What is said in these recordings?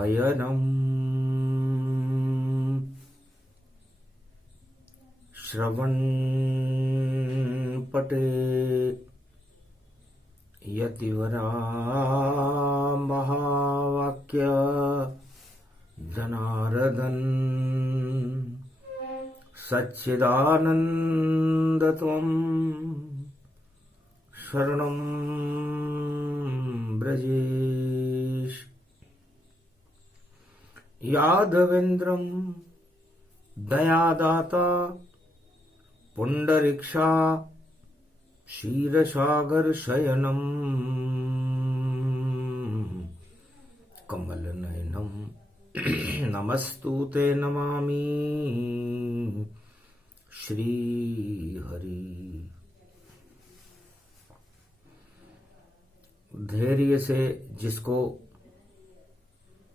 हयनम् श्रवणपटे यतिवरा महावाक्य जनार्दन सच्चिदानंद त्वं शरणं ब्रजेश। यादवेन्द्रं दयादाता पुंडरीक्षा क्षीरसागर शयनम् कमलनयनम् नमस्तुते नमामि श्रीहरि। धैर्य से जिसको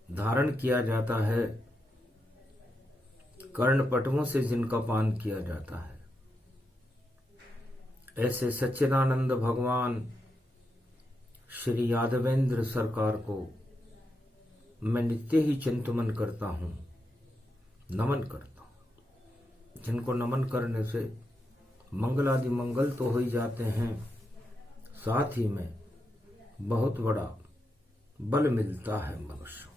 धारण किया जाता है, कर्णपटवों से जिनका पान किया जाता है, ऐसे सच्चिदानंद भगवान श्री यादवेंद्र सरकार को मैं नित्य ही चिंतन करता हूँ, नमन करता हूँ। जिनको नमन करने से मंगल आदि मंगल तो हो ही जाते हैं, साथ ही में बहुत बड़ा बल मिलता है मनुष्य।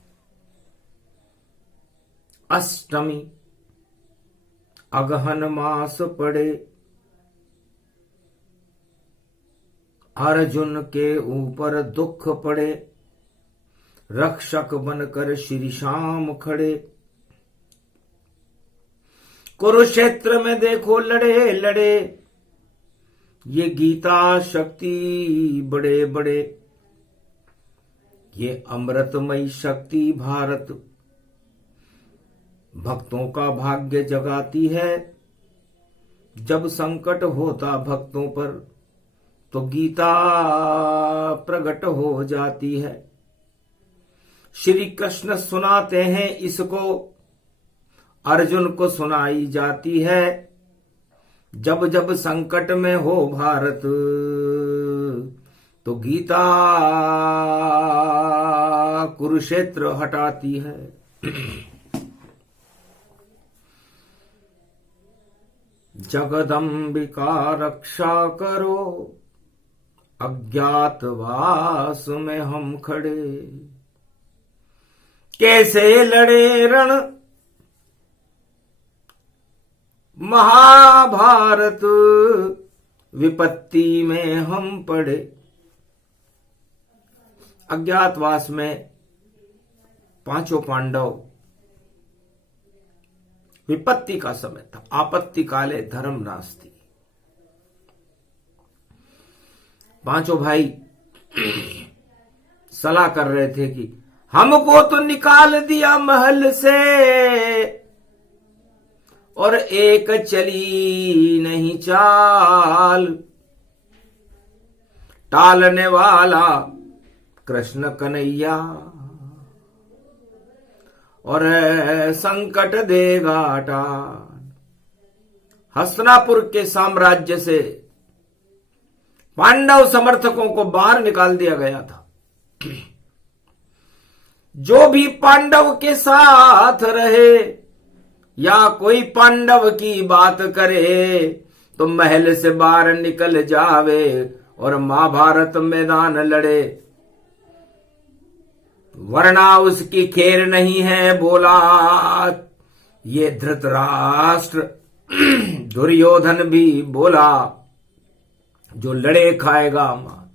अष्टमी अगहन मास पड़े, अर्जुन के ऊपर दुख पड़े, रक्षक बनकर श्री श्याम खड़े। कुरुक्षेत्र में देखो लड़े लड़े, ये गीता शक्ति बड़े बड़े, ये अमृतमयी शक्ति भारत भक्तों का भाग्य जगाती है। जब संकट होता भक्तों पर तो गीता प्रकट हो जाती है। श्री कृष्ण सुनाते हैं इसको, अर्जुन को सुनाई जाती है। जब जब संकट में हो भारत तो गीता कुरुक्षेत्र हटाती है। जगदम्बिका रक्षा करो, अज्ञातवास में हम खड़े। कैसे लड़े रण महाभारत, विपत्ति में हम पड़े। अज्ञातवास में पांचों पांडव, विपत्ति का समय था, आपत्ति काले धर्म नास्ति। पांचों भाई सलाह कर रहे थे कि हमको तो निकाल दिया महल से और एक चली नहीं चाल, टालने वाला कृष्ण कन्हैया और संकट देगा टाल। हस्तिनापुर के साम्राज्य से पांडव समर्थकों को बाहर निकाल दिया गया था। जो भी पांडव के साथ रहे या कोई पांडव की बात करे तो महल से बाहर निकल जावे और महाभारत मैदान लड़े, वरना उसकी खैर नहीं है। बोला ये धृतराष्ट्र, दुर्योधन भी बोला जो लड़े खाएगा मार।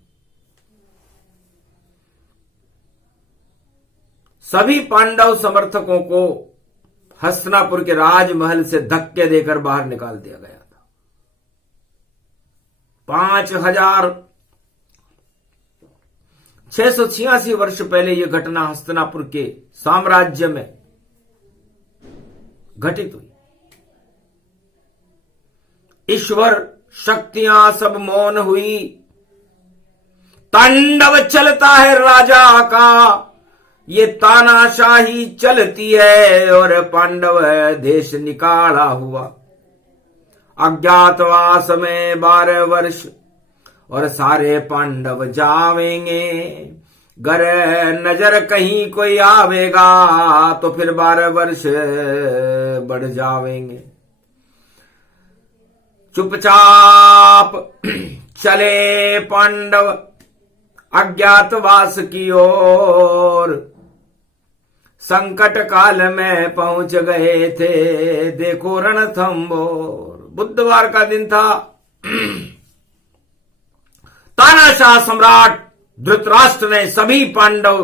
सभी पांडव समर्थकों को हस्तिनापुर के राजमहल से धक्के देकर बाहर निकाल दिया गया था। 5686 वर्ष पहले यह घटना हस्तिनापुर के साम्राज्य में घटित हुई। ईश्वर शक्तियां सब मौन हुई, तांडव चलता है राजा का, ये तानाशाही चलती है और पांडव देश निकाला हुआ। अज्ञातवास में 12 वर्ष और सारे पांडव जावेंगे, गर नजर कहीं कोई आवेगा तो फिर 12 वर्ष बढ़ जावेंगे। चुपचाप चले पांडव अज्ञातवास की ओर, संकट काल में पहुंच गए थे देखो रणथंबोर। बुधवार का दिन था। तानाशाह सम्राट धृतराष्ट्र ने सभी पांडव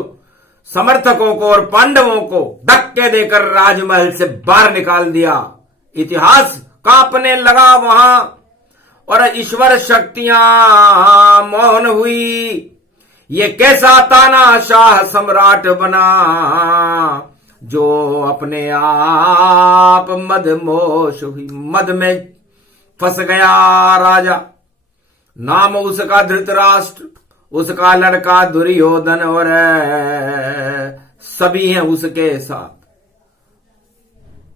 समर्थकों को और पांडवों को धक्के देकर राजमहल से बाहर निकाल दिया। इतिहास कांपने लगा वहां और ईश्वर शक्तियां मौन हुई। ये कैसा तानाशाह सम्राट बना जो अपने आप मदमोश हुई। मद में फंस गया राजा। नाम उसका धृतराष्ट्र, उसका लड़का दुर्योधन और सभी हैं उसके साथ।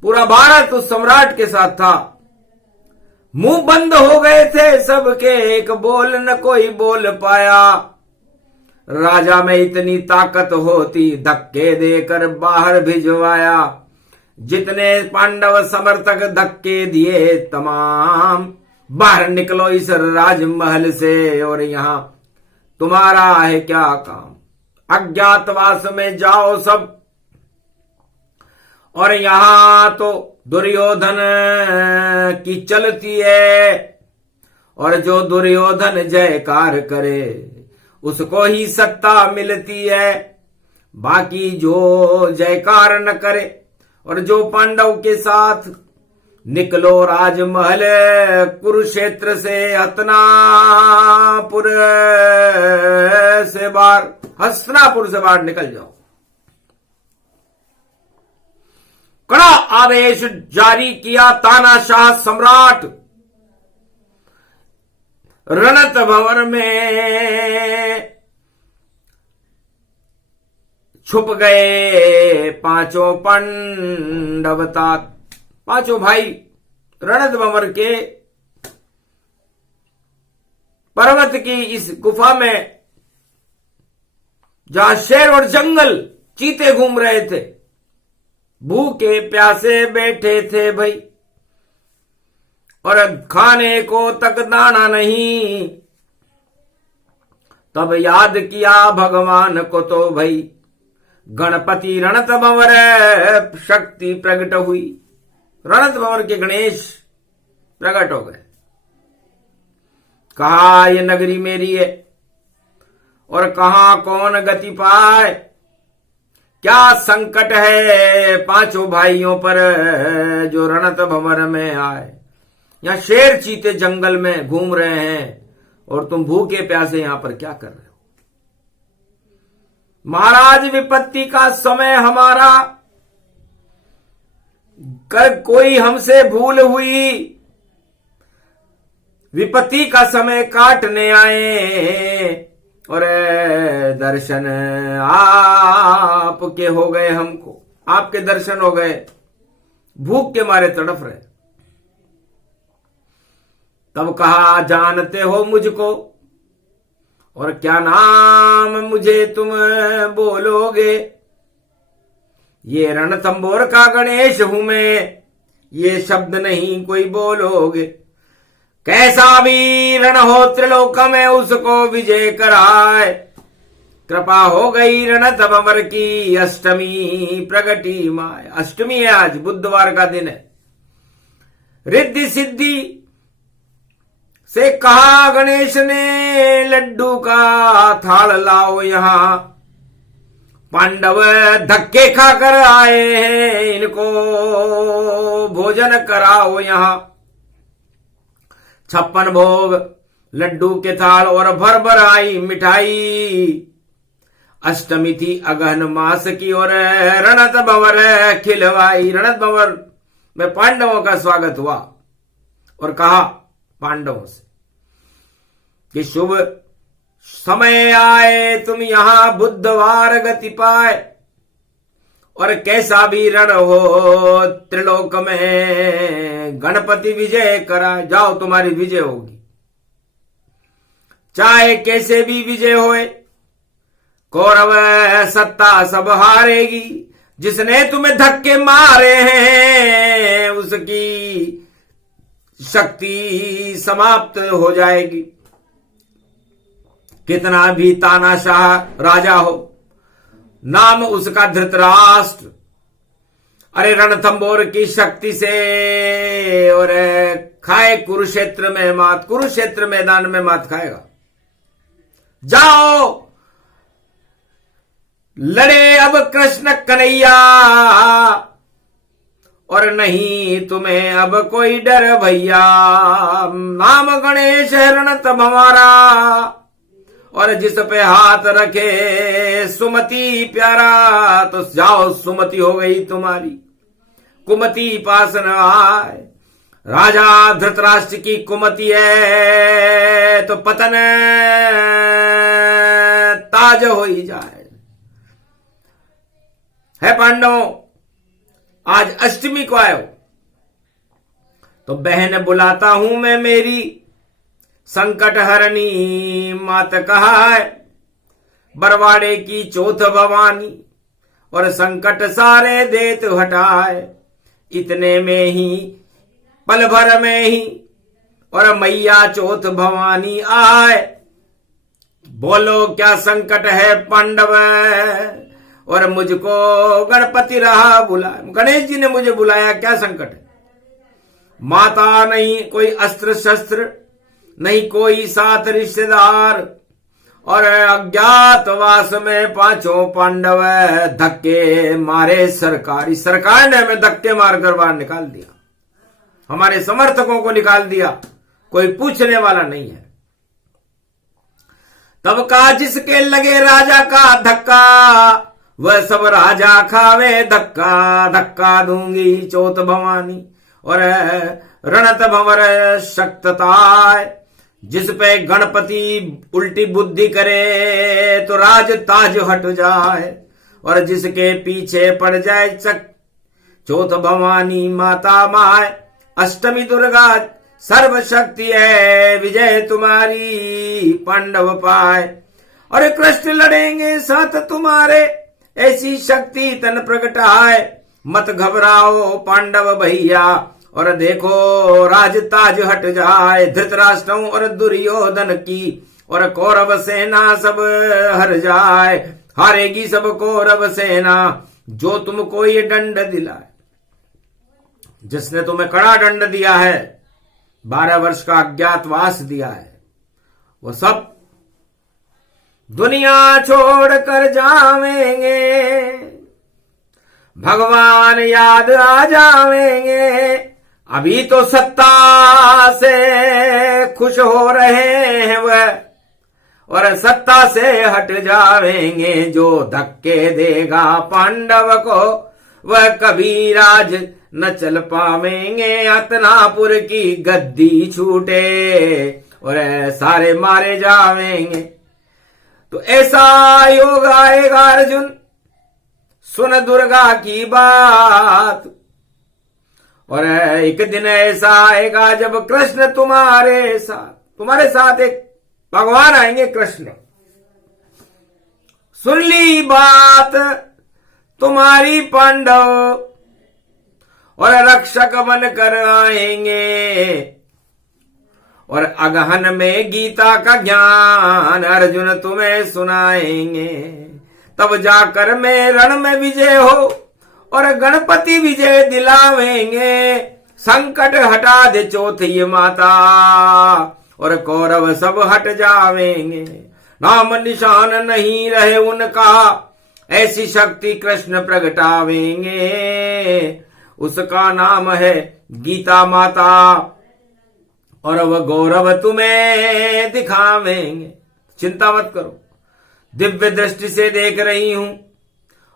पूरा भारत उस सम्राट के साथ था। मुंह बंद हो गए थे सबके, एक बोल न कोई बोल पाया। राजा में इतनी ताकत होती धक्के देकर बाहर भिजवाया। जितने पांडव समर्थक धक्के दिए तमाम बाहर निकलो इस राजमहल से और यहां तुम्हारा है क्या काम। अज्ञातवास में जाओ सब। और यहां तो दुर्योधन की चलती है और जो दुर्योधन जयकार करे उसको ही सत्ता मिलती है। बाकी जो जयकार न करे और जो पांडव के साथ निकलो राजमहल कुरुक्षेत्र से हस्तिनापुर से बाहर निकल जाओ। कड़ा आदेश जारी किया तानाशाह सम्राट। रणत भवन में छुप गए पांचों पांडव तात। पांचों भाई रणत भंवर के पर्वत की इस गुफा में जहां शेर और जंगल चीते घूम रहे थे, भूखे प्यासे बैठे थे भाई और खाने को तक दाना नहीं। तब याद किया भगवान को तो भाई गणपति रणत भंवर शक्ति प्रकट हुई। रणत भंवर के गणेश प्रकट हो गए। कहा ये नगरी मेरी है और कहां कौन गति पाए। क्या संकट है पांचों भाइयों पर जो रणत भंवर में आए। यहां शेर चीते जंगल में घूम रहे हैं और तुम भूखे प्यासे यहां पर क्या कर रहे हो। महाराज विपत्ति का समय हमारा, कर कोई हमसे भूल हुई। विपत्ति का समय काटने आए और दर्शन आपके हो गए। हमको आपके दर्शन हो गए, भूख के मारे तड़फ रहे। तब कहा जानते हो मुझको और क्या नाम मुझे तुम बोलोगे। ये रणथंबोर का गणेश हूं मैं, ये शब्द नहीं कोई बोलोगे। कैसा भी रण हो त्रिलोक में उसको विजय कराए। कृपा हो गई रणत भंवर की अष्टमी प्रगति माय। अष्टमी है आज, बुधवार का दिन है। रिद्धि सिद्धि से कहा गणेश ने लड्डू का थाल लाओ यहां। पांडव धक्के खाकर आए हैं, इनको भोजन कराओ यहां। 56 भोग लड्डू के थाल और भर भर आई मिठाई। अष्टमी थी अगहन मास की और रणत भंवर खिलवाई। रणत भंवर में पांडवों का स्वागत हुआ और कहा पांडवों से कि शुभ समय आए तुम यहां बुधवार गति पाए और कैसा भी रण हो त्रिलोक में गणपति विजय कराए। जाओ तुम्हारी विजय होगी, चाहे कैसे भी विजय होए। कौरव सत्ता सब हारेगी, जिसने तुम्हें धक्के मारे हैं उसकी शक्ति समाप्त हो जाएगी। कितना भी तानाशाह राजा हो, नाम उसका धृतराष्ट्र, अरे रणथंबोर की शक्ति से और खाए कुरुक्षेत्र में मात, कुरुक्षेत्र मैदान में मात खाएगा। जाओ लड़े अब कृष्ण कन्हैया, और नहीं तुम्हें अब कोई डर भैया। नाम गणेश है रणतम हमारा, और जिस पे हाथ रखे सुमति प्यारा। तो जाओ सुमति हो गई तुम्हारी, कुमति पास न आए। राजा धृतराष्ट्र की कुमति है तो पतन ताज हो ही जाए। है पांडवों, आज अष्टमी को आयो तो बहन बुलाता हूं मैं मेरी, संकट हरणी मात कहा है। बरवाड़े की चौथ भवानी, और संकट सारे देत हटाए। इतने में ही पल भर में ही और मैया चौथ भवानी आए। बोलो क्या संकट है पांडव, और मुझको गणपति रहा बुलाया। गणेश जी ने मुझे बुलाया, क्या संकट है। माता नहीं कोई अस्त्र शस्त्र, नहीं कोई साथ रिश्तेदार, और अज्ञातवास में पांचों पांडव धक्के मारे सरकारी। सरकार ने हमें धक्के मारकर बाहर निकाल दिया, हमारे समर्थकों को निकाल दिया, कोई पूछने वाला नहीं है। तब का जिसके लगे राजा का धक्का, वह सब राजा खावे धक्का। धक्का दूंगी चौथ भवानी, और रणत भंवर शक्तताय। जिस पे गणपति उल्टी बुद्धि करे तो राज ताज हट जाए, और जिसके पीछे पड़ जाए चक चौथ भवानी माता माय। अष्टमी दुर्गा सर्वशक्ति है, विजय तुम्हारी पांडव पाए। और कृष्ण लड़ेंगे साथ तुम्हारे, ऐसी शक्ति तन प्रगटाए। मत घबराओ पांडव भैया, और देखो राज ताज हट जाए। धृतराष्ट्र और दुर्योधन की और कौरव सेना सब हर जाए। हारेगी सब कौरव सेना जो तुमको ये दंड दिलाए। जिसने तुम्हें कड़ा दंड दिया है, 12 वर्ष का अज्ञातवास दिया है, वो सब दुनिया छोड़कर जावेंगे। भगवान याद आ जावेंगे। अभी तो सत्ता से खुश हो रहे हैं वह, और सत्ता से हट जावेंगे। जो धक्के देगा पांडव को, वह कभी राज न चल पावेंगे। हतनापुर की गद्दी छूटे और सारे मारे जावेंगे। तो ऐसा योग आएगा अर्जुन, सुन दुर्गा की बात। और एक दिन ऐसा आएगा जब कृष्ण तुम्हारे साथ एक भगवान आएंगे कृष्ण। सुन ली बात तुम्हारी पांडव, और रक्षक बनकर आएंगे। और अगहन में गीता का ज्ञान अर्जुन तुम्हें सुनाएंगे। तब जाकर मैं रण में विजय हो, और गणपति विजय दिलावेंगे। संकट हटा दे चौथी माता, और कौरव सब हट जावेंगे। नाम निशान नहीं रहे उनका, ऐसी शक्ति कृष्ण प्रगटावेंगे। उसका नाम है गीता माता, और वह गौरव तुम्हें दिखावेंगे। चिंता मत करो, दिव्य दृष्टि से देख रही हूं,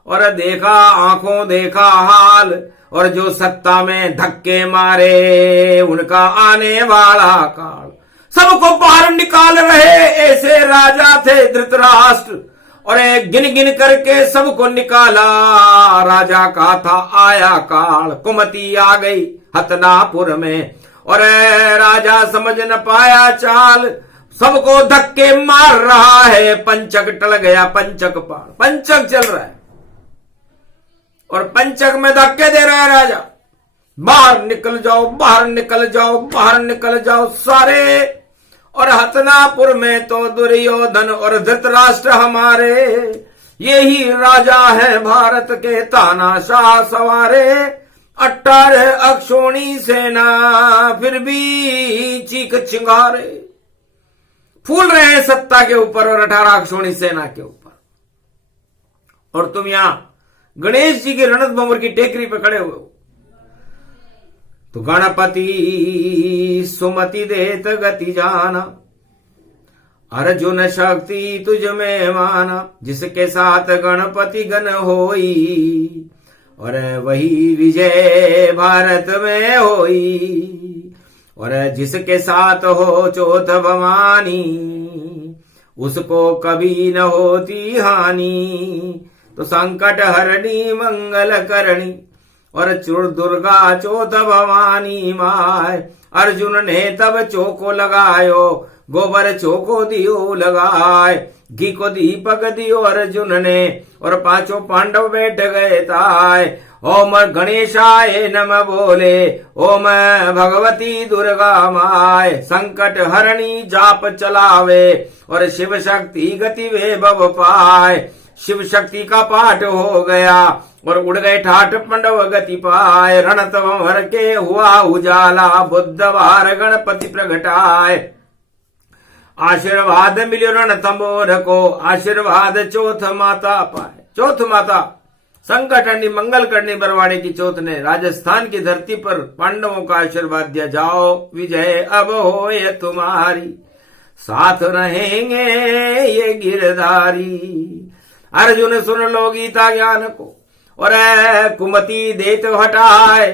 और देखा आंखों देखा हाल। और जो सत्ता में धक्के मारे उनका आने वाला काल। सबको बाहर निकाल रहे ऐसे राजा थे धृतराष्ट्र, और गिन गिन करके सबको निकाला। राजा का था आया काल, कुमति आ गई हतनापुर में, और राजा समझ न पाया चाल। सबको धक्के मार रहा है। पंचक टल गया, पंचक पार, पंचक चल रहा है और पंचक में धक्के दे रहा है राजा। बाहर निकल जाओ, बाहर निकल जाओ, बाहर निकल जाओ सारे। और हस्तिनापुर में तो दुर्योधन और धृतराष्ट्र हमारे, यही राजा है भारत के तानाशाह सवारे। 18 अक्षोणी सेना फिर भी चीख चिंगारे, फूल रहे हैं सत्ता के ऊपर और 18 अक्षोणी सेना के ऊपर। और तुम यहां गणेश जी की रणथंभौर की टेकरी पे खड़े हुए हो। तो गणपति सुमति देत गति जाना, अर्जुन शक्ति तुझ में माना। जिसके साथ गणपति गण होई, और वही विजय भारत में होई। और जिसके साथ हो चौथ भवानी, उसको कभी न होती हानि। तो संकट हरणी मंगल करणी, और दुर्गा चौथ भवानी माय। अर्जुन ने तब चौको लगायो, गोबर चौको दियो लगाए। घी को दीपक दियो अर्जुन ने, और 5 पांडव बैठ गए ताय। ओम गणेशाय नमः बोले, ओम भगवती दुर्गा माय। संकट हरणी जाप चलावे, और शिव शक्ति गति वैभव पाए। शिव शक्ति का पाठ हो गया, और उड़ गए ठाठ पांडव गति पाए। रणथंभौर के हुआ उजाला, बुधवार गणपति प्रगटाए। आशीर्वाद मिलो रणथंभौर को, आशीर्वाद चौथ माता पाए। चौथ माता संकट हरणी मंगल करनी बरवाड़े की चौथ ने राजस्थान की धरती पर पांडवों का आशीर्वाद दिया। जाओ विजय अब होए तुम्हारी, साथ रहेंगे ये गिरधारी। अर्जुन सुन लो गीता ज्ञान को, और कुमति देत हटाए।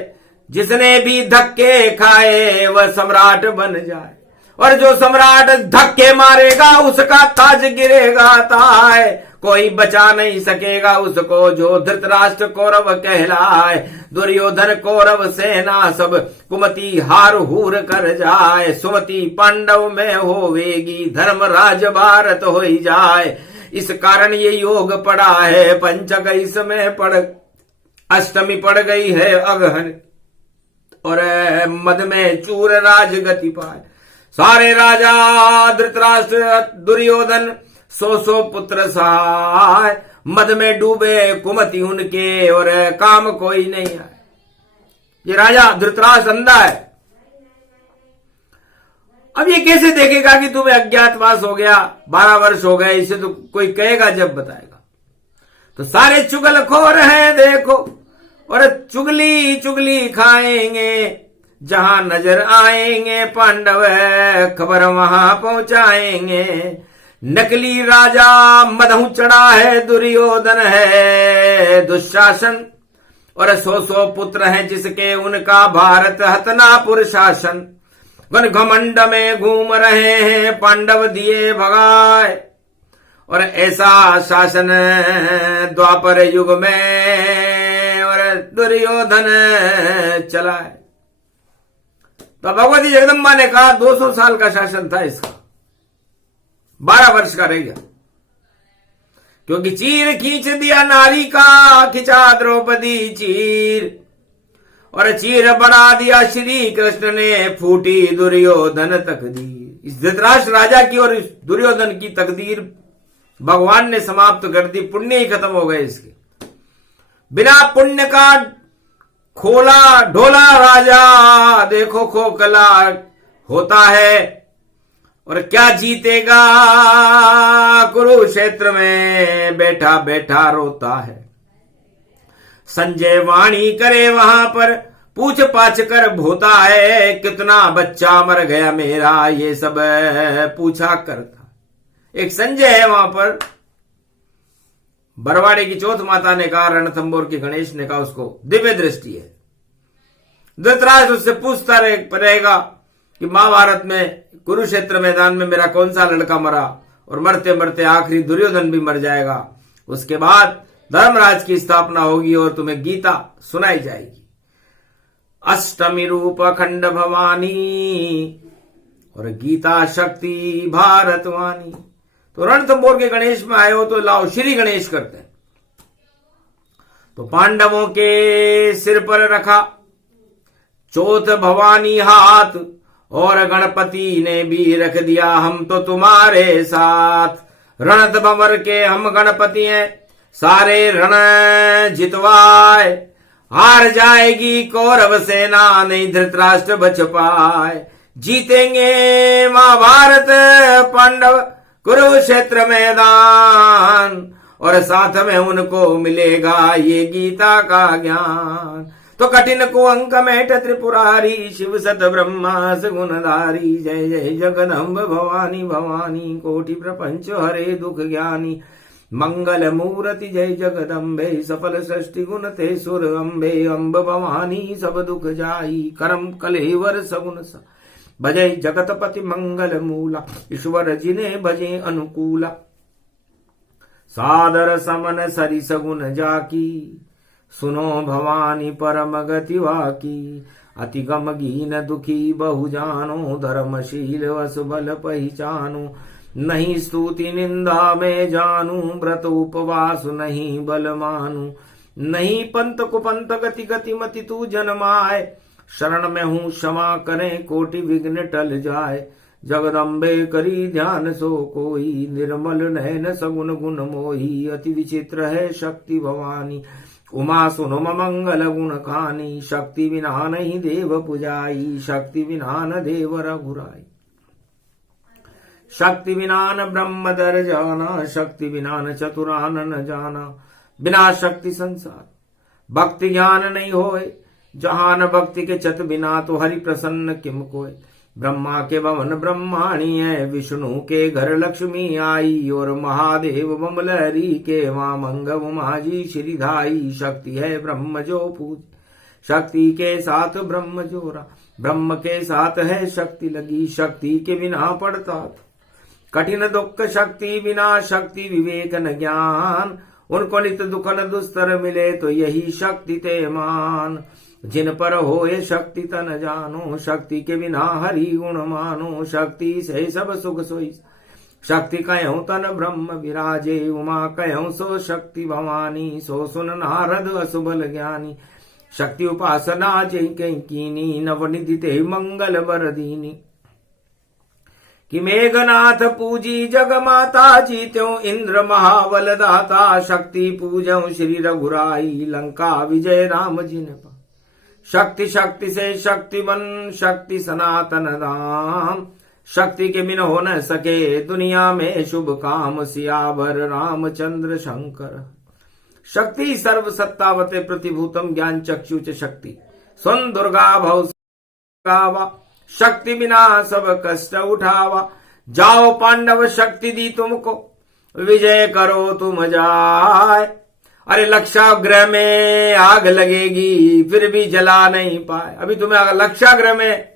जिसने भी धक्के खाए वह सम्राट बन जाए, और जो सम्राट धक्के मारेगा उसका ताज गिरेगा ताय। कोई बचा नहीं सकेगा उसको जो धृतराष्ट्र कौरव कहलाए। दुर्योधन कौरव सेना सब कुमति हार हूर कर जाए। सुमति पांडव में होवेगी, धर्मराज भारत हो ही जाए। इस कारण ये योग पड़ा है पंचक, इसमें पड़ अष्टमी पड़ गई है अगहन, और मद में चूर राज गति पाए। सारे राजा धृतराष्ट्र दुर्योधन 100 पुत्र सहाय। मद में डूबे कुमति उनके, और काम कोई नहीं आए। ये राजा धृतराष्ट्र अंधा है। अब ये कैसे देखेगा कि तुम्हें अज्ञातवास हो गया, 12 वर्ष हो गए, इसे तो कोई कहेगा जब बताएगा। तो सारे चुगलखोर हैं देखो, और चुगली चुगली खाएंगे। जहां नजर आएंगे पांडव खबर वहां पहुंचाएंगे। नकली राजा मधु चढ़ा है, दुर्योधन है दुशासन। और 100 पुत्र हैं जिसके उनका भारत हस्तिनापुर शासन। घन घमंड में घूम रहे हैं पांडव दिए भगाए। और ऐसा शासन द्वापर युग में और दुर्योधन चलाए। तो भगवती जगदम्बा ने कहा 200 साल का शासन था इसका, 12 वर्ष का रह गया। क्योंकि चीर खींच दिया नारी का, खिंचा द्रौपदी चीर। और चीर बढ़ा दिया श्री कृष्ण ने, फूटी दुर्योधन तकदीर। इस धृतराष्ट्र राजा की और इस दुर्योधन की तकदीर भगवान ने समाप्त कर दी। पुण्य ही खत्म हो गए इसके। बिना पुण्य का खोला ढोला राजा देखो खोखला होता है। और क्या जीतेगा कुरुक्षेत्र में बैठा बैठा रोता है। संजय वाणी करे वहां पर, पूछ पाछ कर भोता है। कितना बच्चा मर गया मेरा, ये सब पूछा करता। एक संजय है वहां पर। बरवाड़े की चौथ माता ने कहा, रणथंभौर की गणेश ने कहा उसको दिव्य दृष्टि है। धृतराष्ट्र उससे पूछता रहेगा कि महाभारत में कुरुक्षेत्र मैदान में मेरा कौन सा लड़का मरा, और मरते मरते आखिरी दुर्योधन भी मर जाएगा। उसके बाद धर्मराज की स्थापना होगी और तुम्हें गीता सुनाई जाएगी। अष्टमी रूप अखंड भवानी, और गीता शक्ति भारतवाणी। तो रणथंभौर के गणेश में आए हो तो लाओ श्री गणेश करते हैं। तो पांडवों के सिर पर रखा चौथ भवानी हाथ, और गणपति ने भी रख दिया हम तो तुम्हारे साथ। रणथंभौर के हम गणपति हैं, सारे रण जितवाए। हार जाएगी कौरव सेना, नहीं धृतराष्ट्र बच पाए। जीतेंगे महाभारत पांडव कुरुक्षेत्र मैदान, और साथ में उनको मिलेगा ये गीता का ज्ञान। तो कठिन को अंक मेट त्रिपुरारी, शिव सत ब्रह्मा सगुणधारी। जय जय जगदम्ब भवानी भवानी, कोटि प्रपंच हरे दुख ज्ञानी। मंगल मूर्ति जय जगदम्बे, सफल सृष्टि गुण ते सुर अम्बे। अम्ब भवानी सब दुख जाई, करम कलेवर सगुण सा। भजय जगतपति मंगल मूला, ईश्वर जिने भजे अनुकूला। सादर समन सरि सगुन जाकी, सुनो भवानी परम गति वाकी। अति गम गीन दुखी बहु जानो, धर्मशील वसुबल पहिचानो। नहीं स्तुति निंदा में जानू, व्रत उपवास नहीं बल मानू। नहीं पंत कुपंत गति गति मति तू जन्माए, शरण में हूँ क्षमा करें कोटि विघ्न टल जाए। जगदम्बे करी ध्यान सो कोई, निर्मल नयन सगुन गुण मोही। अति विचित्र है शक्ति भवानी, उमा सुनो मंगल गुण खानी। शक्ति बिना नहीं देव पुजाई, शक्ति बिना न देव रघुराई। शक्ति बिना न ब्रह्म दर जाना, शक्ति बिना न चतुरान न जाना। बिना शक्ति संसार भक्ति ज्ञान नहीं होए, जहां न भक्ति के चत बिना तो हरि प्रसन्न किम कोय। ब्रह्मा के भवन ब्रह्माणी है, विष्णु के घर लक्ष्मी आई। और महादेव बमलहरी के मां मंग उमा जी श्रीधाई। शक्ति है ब्रह्म जो पूज, शक्ति के साथ ब्रह्म जोरा। ब्रह्म के साथ है शक्ति लगी, शक्ति के बिना पड़ता कठिन दुख। शक्ति बिना शक्ति विवेक न ज्ञान, उनको नित दुख न दुस्तर मिले तो यही शक्ति ते मान। जिन पर होए शक्ति तन जानो, शक्ति के बिना हरि गुण मानो। शक्ति से सब सुख सोई, शक्ति कहूं तन ब्रह्म विराजे। उमा कहूं सो शक्ति भवानी, सो सुन नारद असुबल ज्ञानी। शक्ति उपासना जय कहीं कीनी, नवनिधि ते मंगल बर दीनी। कि मेघनाथ पूजी जग माता, जीत्यो इंद्र महाबल दाता। शक्ति पूजो श्री रघुराई, लंका विजय राम जी ने पा। शक्ति शक्ति से शक्ति बन, शक्ति सनातन धाम। शक्ति के बिन हो न सके दुनिया में शुभ काम। सियावर रामचंद्र शंकर। शक्ति सर्व सत्तावते प्रतिभूतम, ज्ञान चक्षु च शक्ति। सुन दुर्गा भव गावा, शक्ति बिना सब कष्ट उठावा। जाओ पांडव शक्ति दी तुमको, विजय करो तुम जाए। अरे लक्षाग्रह में आग लगेगी फिर भी जला नहीं पाए। अभी तुम्हें लक्षाग्रह में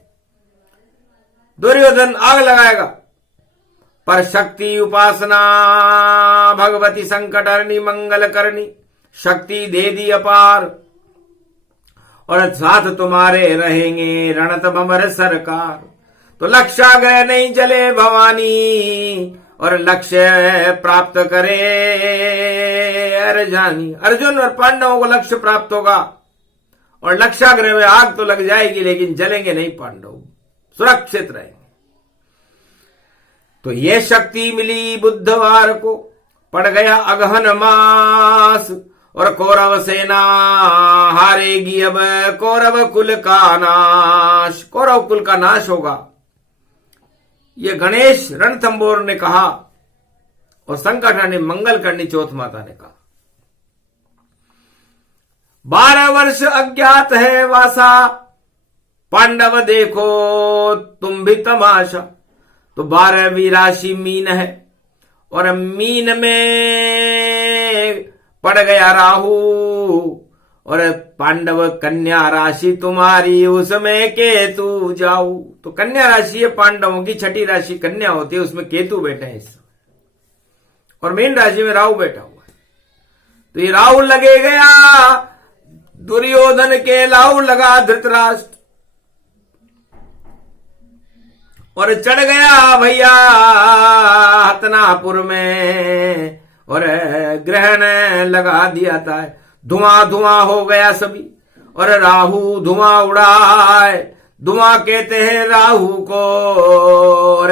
दुर्योधन आग लगाएगा, पर शक्ति उपासना भगवती संकटहरणी मंगल करनी। शक्ति दे दी अपार, और साथ तुम्हारे रहेंगे रणथंभौर सरकार। तो लक्षाग्रह नहीं जले भवानी, और लक्ष्य प्राप्त करे अर्जुनी। अर्जुन और पांडवों को लक्ष्य प्राप्त होगा, और लक्षाग्रह में आग तो लग जाएगी लेकिन जलेंगे नहीं पांडव, सुरक्षित रहेंगे। तो ये शक्ति मिली बुधवार को, पड़ गया अगहन मास। और कौरव सेना हारेगी अब, कौरव कुल का नाश। कौरव कुल का नाश होगा, ये गणेश रणथंभौर ने कहा, और संकटहरणी मंगल करनी चौथ माता ने कहा। 12 वर्ष अज्ञात है वासा, पांडव देखो तुम भी तमाशा। तो 12वीं राशि मीन है, और मीन में पड़ गया राहु। और पांडव कन्या राशि तुम्हारी, उसमें केतु जाऊ। तो कन्या राशि है पांडवों की, छठी राशि कन्या होती है, उसमें केतु बैठे हैं इस समय। और मीन राशि में राहु बैठा हुआ है। तो ये राहु लगे गया दुर्योधन के, राहु लगा धृतराष्ट्र। और चढ़ गया भैया हतनापुर में और ग्रहण लगा दिया था। धुआं धुआं हो गया सभी और राहु धुआं उड़ाए। धुआं कहते हैं राहु को और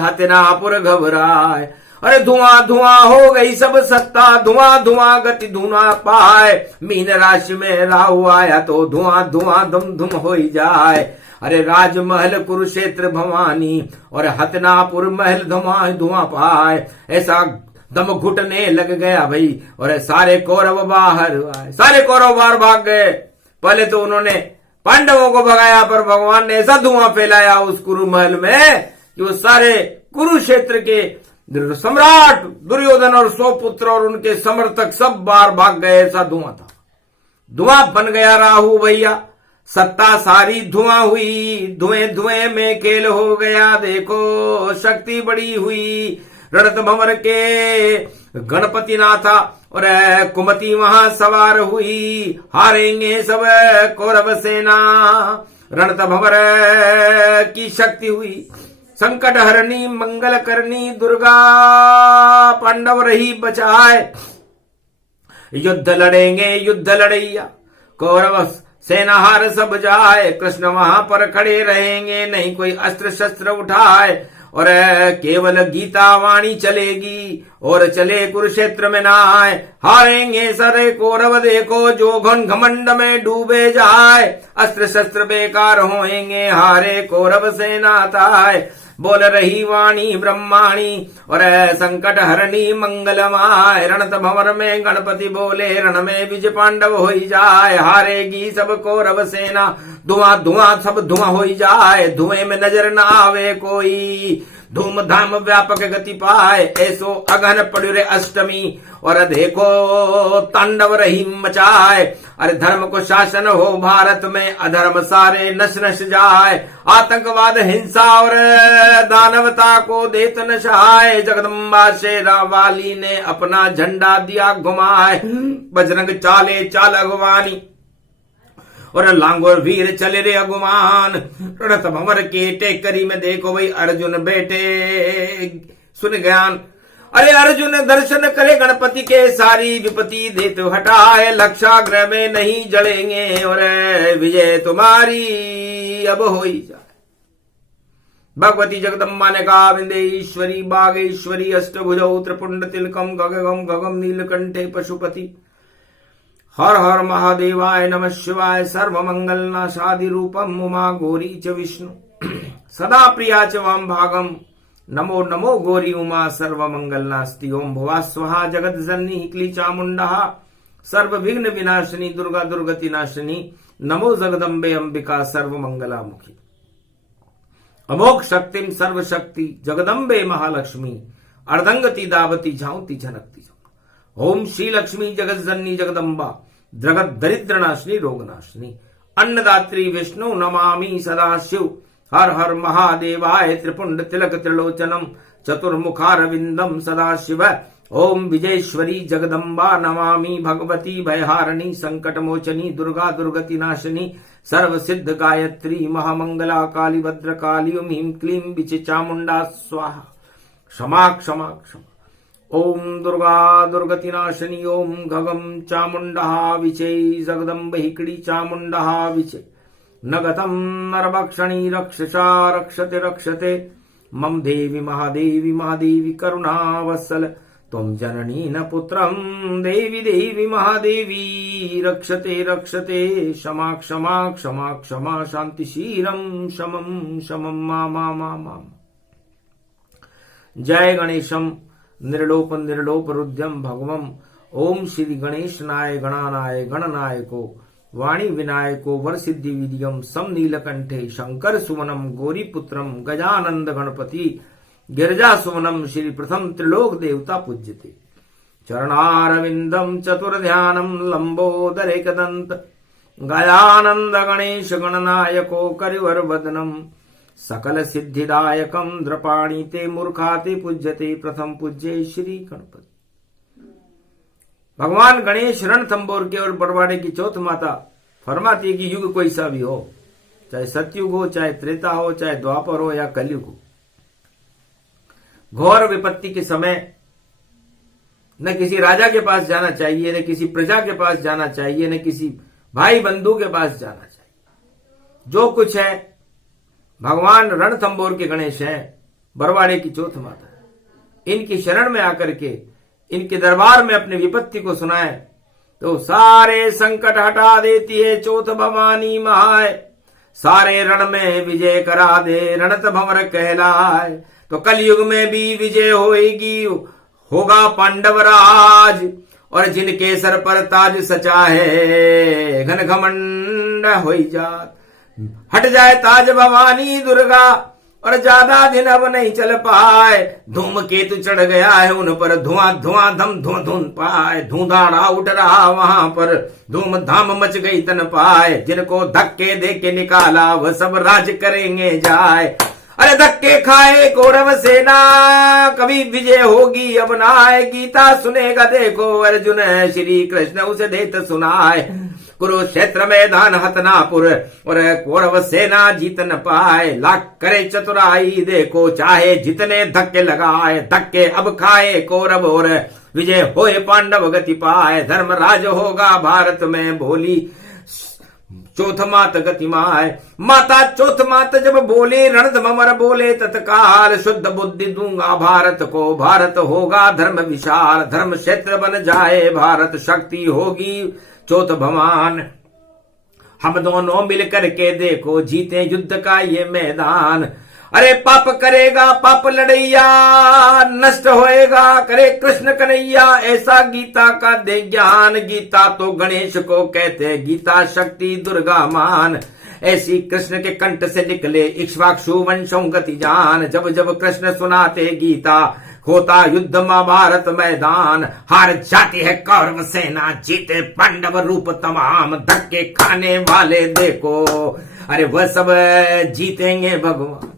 हतनापुर घबराए। अरे धुआं धुआं हो गई सब सत्ता, धुआं धुआं गति धुआं पाए। मीन राशि में राहु आया तो धुआं धुआं धुम धुम हो ही जाए। अरे राजमहल कुरुक्षेत्र भवानी और हतनापुर महल धुआं धुआं पाए। ऐसा दम घुटने लग गया भाई और सारे कौरव बाहर आए। सारे कौरव बाहर भाग गए। पहले तो उन्होंने पांडवों को भगाया पर भगवान ने ऐसा धुआं फैलाया उस कुरु महल में कि वो सारे कुरुक्षेत्र के सम्राट दुर्योधन और 100 पुत्र और उनके समर्थक सब बाहर भाग गए। ऐसा धुआं था। धुआं बन गया राहु भैया, सत्ता सारी धुआं हुई। धुएं धुएं में खेल हो गया, देखो शक्ति बड़ी हुई। रणत भंवर के गणपति नाथा और कुमति वहां सवार हुई। हारेंगे सब कौरव सेना, रणत भंवर की शक्ति हुई। संकट हरनी मंगल करनी दुर्गा पांडव रही बचाए। युद्ध लड़ेंगे युद्ध लड़ैया, कौरव सेना हार सब जाए। कृष्ण वहां पर खड़े रहेंगे, नहीं कोई अस्त्र शस्त्र उठाए। और केवल गीता वाणी चलेगी और चले कुरुक्षेत्र में ना आए। हारेंगे सारे कौरव देखो, जो घमंड में डूबे जाए। अस्त्र शस्त्र बेकार होएंगे, हारे कौरव सेना ताए। बोल रही वाणी ब्रह्माणी और संकट हरणी मंगलमाय। रणत भंवर में गणपति बोले, रण में विजय पांडव हो जाए। हारेगी सब कौरव सेना, धुआं धुआं सब धुआं हो जाए। धुएं में नजर न आवे कोई, धूमधाम व्यापक गति पाए। ऐसो अगहन पड़ो रे अष्टमी और देखो तांडव रही मचाए। अरे धर्म को शासन हो भारत में, अधर्म सारे नश नश जाए। आतंकवाद हिंसा और दानवता को देत नशाए। जगदम्बा शेरा वाली ने अपना झंडा दिया घुमाए। बजरंग चाले चाल अगवानी और लांगोर वीर चले रे अगुमान। रणत भंवर के टेकरी में देखो भाई अर्जुन बेटे सुन ज्ञान। अरे अर्जुन दर्शन करे गणपति के, सारी विपत्ति देत हटाए। लक्षाग्रह में नहीं जड़ेंगे और विजय तुम्हारी अब हो ही जाए। भगवती जगदम्बा ने कहा, विंदेश्वरी बागेश्वरी अष्टभुजौ त्रिपुंड तिलकम गगगम गगम नीलकंठे पशुपति। हर हर महादेवाय नमः शिवाय। सर्वमंगल नाशादि रूपम उमा गौरी च विष्णु सदा प्रिया च वाम भागम। नमो नमो गौरी उमा सर्वमंगल नास्ति। ओम भुवा स्वाहा जगत जननी हिकली चामुंडा सर्व विघ्न विनाशिनी दुर्गा दुर्गति नाशिनी। नमो जगदम्बे अंबिका सर्वमंगला मुखी। अमोघ शक्तिम सर्वशक्ति जगदम्बे महालक्ष्मी। अर्धंगति दावती झांवती झनकती। ओम श्री लक्ष्मी जगत जननी जगदम्बा जगत दरिद्र नाशिनी रोग नाशिनी। अन्नदात्री विष्णु नमामि सदा शिव। हर हर महादेवाय त्रिपुंड तिलक त्रिलोचनम चतुर्मुखारविंदम सदा शिव। ओम विजयेश्वरी जगदम्बा नमामि भगवती भयहारिणी संकट मोचनी दुर्गा दुर्गति नाशिनी। सर्व सिद्ध गायत्री महामंगला काली भद्रकाली ओम ह्रीं क्लीं विचे चामुंडा स्वाहा। क्षमा क्षमा क्षमा। ओम दुर्गा दुर्गति नाशिनी ओम गगम चामुंडा विचे जगदम्ब हिकड़ी चामुंडा विचे। नगतम नरभक्षणी रक्षसा रक्षते रक्षते। मम देवी महादेवी महादेवी करुणावत्सल। त्वं जननी न पुत्रम देवी देवी महादेवी रक्षते रक्षते। क्षमा क्षमा क्षमा क्षमा शांतिशीलम शमम शमम मा मा मा मा। जय गणेशम निर्लोप निर्लोप रुद्रम भगवम। ओम श्री गणेश नाय गणानाय गणनायको वाणी विनायको वर सिद्धि विदियम सम नीलकंठे शंकर सुवनम गौरी पुत्रम गजानंद गणपति गिरजा सुवनम श्री प्रथम त्रिलोक देवता पूज्यते। चरणारविंदम चतुर्ध्यानम लंबोदरेकदंत गजानंद गणेश गणनायको करिवर वदनम। सकल सिद्धिदायकम द्रपाणी ते मूर्खाते पूज्यते। प्रथम पूज्य श्री गणपति। भगवान गणेश रणथंबोर के और बड़वाड़े की चौथ माता फरमाती है कि युग कोई सा भी हो, चाहे सतयुग हो, चाहे त्रेता हो, चाहे द्वापर हो या कलयुग हो। घोर विपत्ति के समय न किसी राजा के पास जाना चाहिए, न किसी प्रजा के पास जाना चाहिए, न किसी भाई बंधु के पास जाना चाहिए। जो कुछ है भगवान रणथंबोर के गणेश हैं, बरवाड़े की चौथ माता है, इनकी शरण में आकर के इनके दरबार में अपनी विपत्ति को सुनाए तो सारे संकट हटा देती है चौथ भवानी महाय। सारे रण में विजय करा दे, रणत भंवर कहलाए। तो कलयुग में भी विजय होएगी, होगा पांडव राज, और जिनके सर पर ताज सचा है घन घमंड हो जात। हट जाए ताज भवानी दुर्गा, और ज्यादा दिन अब नहीं चल पाए। धूमकेतु चढ़ गया है उन पर, धुआं धुआं धम धुआं धुन पाए। धूधाड़ा उठ रहा वहां पर, धूम धाम मच गई तन पाए। जिनको धक्के दे के निकाला वह सब राज करेंगे जाए। अरे धक्के खाए कौरव सेना, कभी विजय होगी अब ना आए। गीता सुनेगा देखो अर्जुन, श्री कृष्ण उसे देत सुनाए। कुरुक्षेत्र मैदान हतनापुर, और कौरव सेना जीत न पाए। लाख करे चतुराई देखो, चाहे जितने धक्के लगाए। धक्के अब खाए कौरव, और विजय होए पांडव गति पाए। धर्मराज होगा भारत में बोली चौथ मात गतिमाय। माता चौथ मात जब बोले, रणधमर बोले तत्काल। शुद्ध बुद्धि दूंगा भारत को, भारत होगा धर्म विशाल। धर्म क्षेत्र बन जाए भारत, शक्ति होगी चौथ भवान। हम दोनों मिलकर के देखो, जीते युद्ध का ये मैदान। अरे पाप करेगा पाप लड़ैया, नष्ट होएगा करे कृष्ण कन्हैया। ऐसा गीता का दे ज्ञान, गीता तो गणेश को कहते, गीता शक्ति दुर्गा मान। ऐसी कृष्ण के कंठ से निकले इक्ष्वाकु वंशों गति जान। जब जब कृष्ण सुनाते गीता, होता युद्ध महाभारत मैदान। हार जाती है कौरव सेना, जीते पांडव रूप तमाम। धक्के खाने वाले देखो, अरे वह सब जीतेंगे भगवान।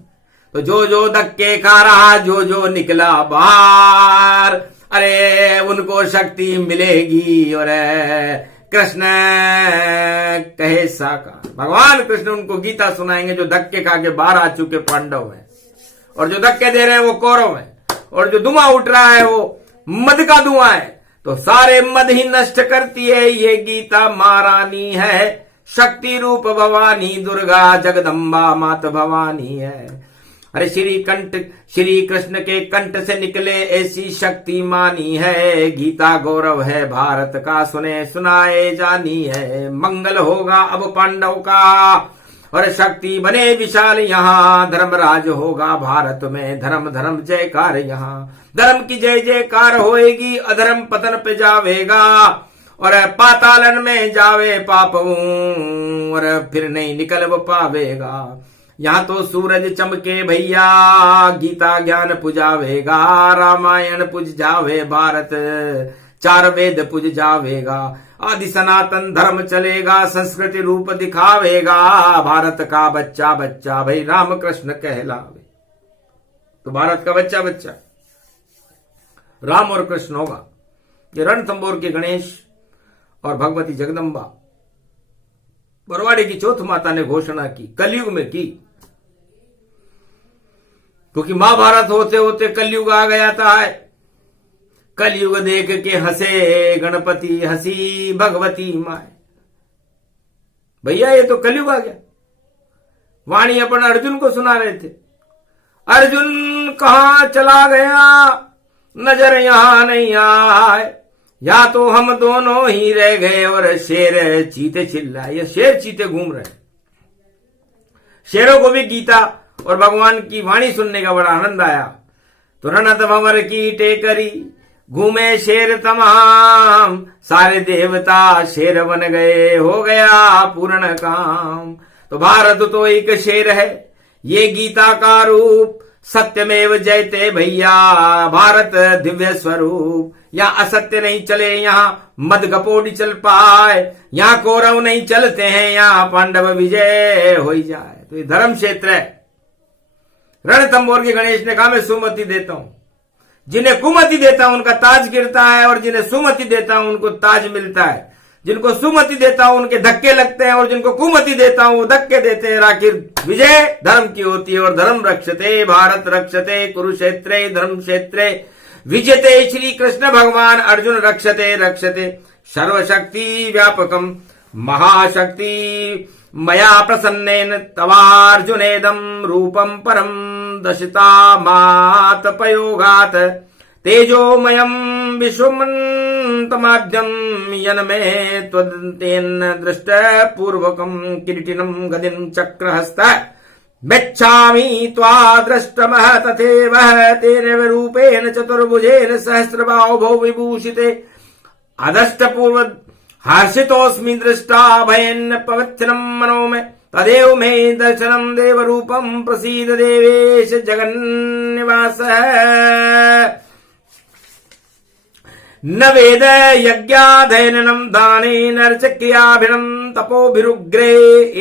तो जो धक्के खा रहा, जो निकला बाहर, अरे उनको शक्ति मिलेगी। और कृष्ण कहे साकार, भगवान कृष्ण उनको गीता सुनाएंगे जो धक्के खा के बाहर आ चुके पांडव हैं। और जो धक्के दे रहे हैं वो कौरव हैं, और जो धुआं उठ रहा है वो मद का धुआं है। तो सारे मद ही नष्ट करती है ये गीता महारानी है। शक्ति रूप भवानी दुर्गा जगदम्बा मात भवानी है। अरे श्री कृष्ण के कंठ से निकले ऐसी शक्ति मानी है। गीता गौरव है भारत का, सुने सुनाए जानी है। मंगल होगा अब पांडव का, और शक्ति बने विशाल यहाँ। धर्मराज होगा भारत में, धर्म धर्म जयकार यहाँ। धर्म की जय जयकार होएगी, अधर्म पतन पे जावेगा। और पातालन में जावे पाप, और फिर नहीं निकल वो पावेगा। यहाँ तो सूरज चमके भैया, गीता ज्ञान पुजावेगा। रामायण पुज जावे भारत, चार वेद पुज जावेगा। आदि सनातन धर्म चलेगा, संस्कृति रूप दिखावेगा। भारत का बच्चा बच्चा भाई राम कृष्ण कहलावे। तो भारत का बच्चा बच्चा राम और कृष्ण होगा। ये रणथंबोर के गणेश और भगवती जगदम्बा बरवाड़े की चौथ माता ने घोषणा की, कलयुग में की। क्योंकि महाभारत होते होते कलयुग आ गया था। कलयुग देख के हंसे गणपति, हंसी भगवती माए। भैया ये तो कलयुग आ गया। वाणी अपन अर्जुन को सुना रहे थे, अर्जुन कहां चला गया, नजर यहां नहीं आए। या तो हम दोनों ही रह गए, और शेर चीते चिल्लाए। ये शेर चीते घूम रहे। शेरों को भी गीता और भगवान की वाणी सुनने का बड़ा आनंद आया। तो रणत भंवर की टेकरी, घूमे शेर तमाम। सारे देवता शेर बन गए, हो गया पूर्ण काम। तो भारत तो एक शेर है, ये गीता का रूप। सत्यमेव जयते भैया, भारत दिव्य स्वरूप। यहाँ असत्य नहीं चले, यहाँ मद गपोड़ी चल पाए। यहाँ कौरव नहीं चलते हैं, यहाँ पांडव विजय हो जाए। तो ये धर्म क्षेत्र है। रणथंबोर के गणेश ने कहा मैं सुमति देता हूं। जिन्हें कुमति देता हूं उनका ताज गिरता है, और जिन्हें सुमति देता हूं उनको ताज मिलता है। जिनको सुमति देता हूं उनके धक्के लगते हैं और जिनको कुमति देता हूं वो धक्के देते हैं। आखिर विजय धर्म की होती है और धर्म रक्षते भारत रक्षते कुरुक्षेत्रे धर्म क्षेत्रे विजयते। श्री कृष्ण भगवान अर्जुन रक्षते रक्षते सर्वशक्ति व्यापकम महाशक्ति मया प्रसन्नेन तवार्जुनेदम रूपम परम दशिता मातपयोगात तेजोमयम विश्वमन्तमाद्यं यन्मे त्वदन्तेन दृष्टपूर्वकं किरीटिनं गदिं चक्रहस्त गच्छामि त्वा द्रष्टमः तथैव तेनैव रूपेण चतुर्भुजेन सहस्रबाहुभौ विभूषिते अदष्टपूर्व हर्षितोऽस्मि दृष्टा भयेन पवित्रं मनो मे तदेव मे दर्शनं देवरूपं प्रसीद देवेश जगन्निवासः। न वेद यज्ञाधैननं दानेन अर्चक्रियाभिरं तपोभिरुग्रे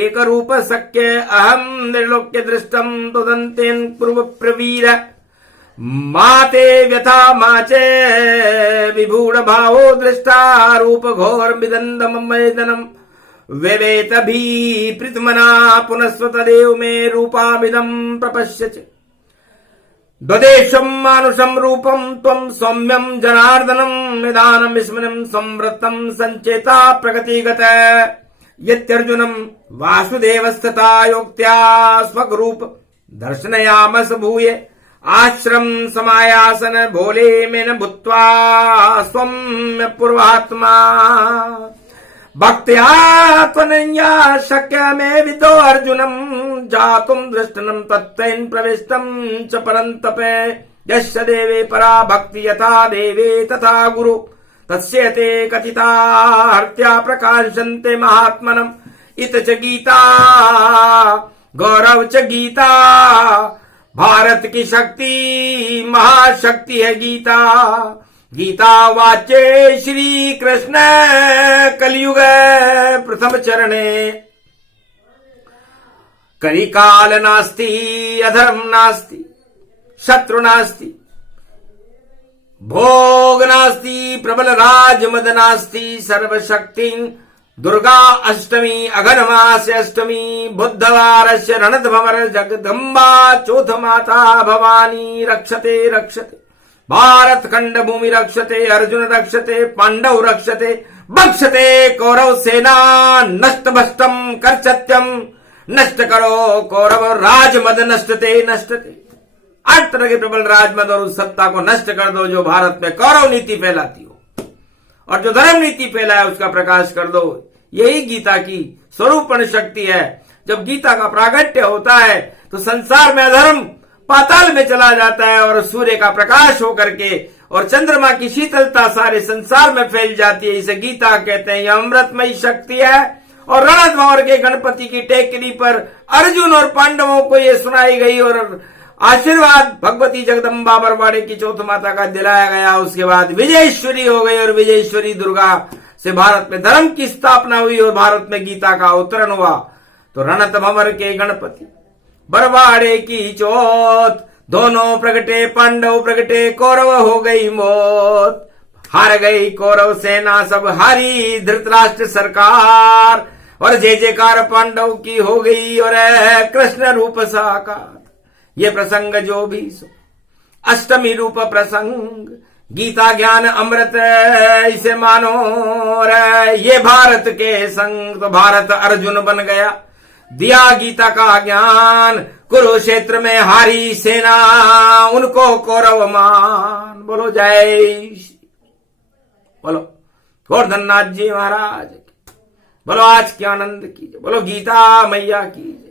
एकरूप सख्य अहं निर्लोक्य दृष्टं त्वदन्तेन पूर्व प्रवीर माते व्यथा माचे विभूड भावो दृष्टा रूप घोर विदन्दममेदनं वेवेतभी प्रीतमना पुनस्व तदेव मे रूपामिदं प्रपश्य च द्वदेशं मानुषं रूपं त्वं सौम्यं जनार्दनं निदानं विस्मरणं संवृत्तं संचेता प्रगतिगत यत्यर्जुनं वासुदेवस्तथा योक्त्या स्वरूप दर्शनयामस भूये आश्रम समायासन भोले मेन भूत्वा स्वं पूर्वात्मा भक्त्या त्वनन्या शक्य मे विदो अर्जुनं जातुं दृष्टनं तत्त्वेन प्रविष्टं च परन्तपे यस्य देवे परा भक्ति यथा देवे तथा गुरु तस्य ते कथिता हर्त्या प्रकाशन्ते महात्मनम् इत च गीता गौरव च गीता भारत की शक्ति महाशक्ति है गीता। गीता वाच्ये श्री कृष्ण कलयुग प्रथम चरणे कलिकाल नास्ति अधर्म नास्ति शत्रु नास्ति भोग नास्ति प्रबल राजमद नास्ति सर्वशक्ति दुर्गा अष्टमी अघनमास अष्टमी बुद्धवारस्य रणधमर जगदम्बा चौथ माता भवानी रक्षते रक्षते भारत खंड भूमि रक्षते अर्जुन रक्षते पांडव रक्षते बक्षते कौरव सेना नष्ट भष्टम कर सत्यम नष्ट करो कौरव राजमद नष्टते नष्टते। 8 तरह के प्रबल राजमद और उस सत्ता को नष्ट कर दो जो भारत में कौरव नीति फैलाती हो और जो धर्म नीति फैलाए उसका प्रकाश कर दो। यही गीता की स्वरूपण शक्ति है। जब गीता का प्रागट्य होता है तो संसार में अधर्म पाताल में चला जाता है और सूर्य का प्रकाश होकर के और चंद्रमा की शीतलता सारे संसार में फैल जाती है। इसे गीता कहते हैं। यह अमृतमयी शक्ति है और रणधमौर के गणपति की टेकरी पर अर्जुन और पांडवों को यह सुनाई गई और आशीर्वाद भगवती जगदम्बा बरवाड़े की चौथ माता का दिलाया गया। उसके बाद विजयेश्वरी हो गई और विजयेश्वरी दुर्गा से भारत में धर्म की स्थापना हुई और भारत में गीता का अवतरण हुआ। तो रणथंभौर के गणपति बरवाड़े की चौथ दोनों प्रगटे पांडव प्रगटे कौरव हो गई मौत। हार गई कौरव सेना सब हारी धृतराष्ट्र सरकार और जय जयकार पांडव की हो गई और कृष्ण रूप साकार। ये प्रसंग जो भी सो अष्टमी रूप प्रसंग गीता ज्ञान अमृत इसे मानो रे। ये भारत के संग तो भारत अर्जुन बन गया दिया गीता का ज्ञान। कुरुक्षेत्र में हारी सेना उनको कौरव मान। बोलो जय बोलो गोवर्धन नाथ जी महाराज बोलो आज के आनंद की बोलो गीता मैया की।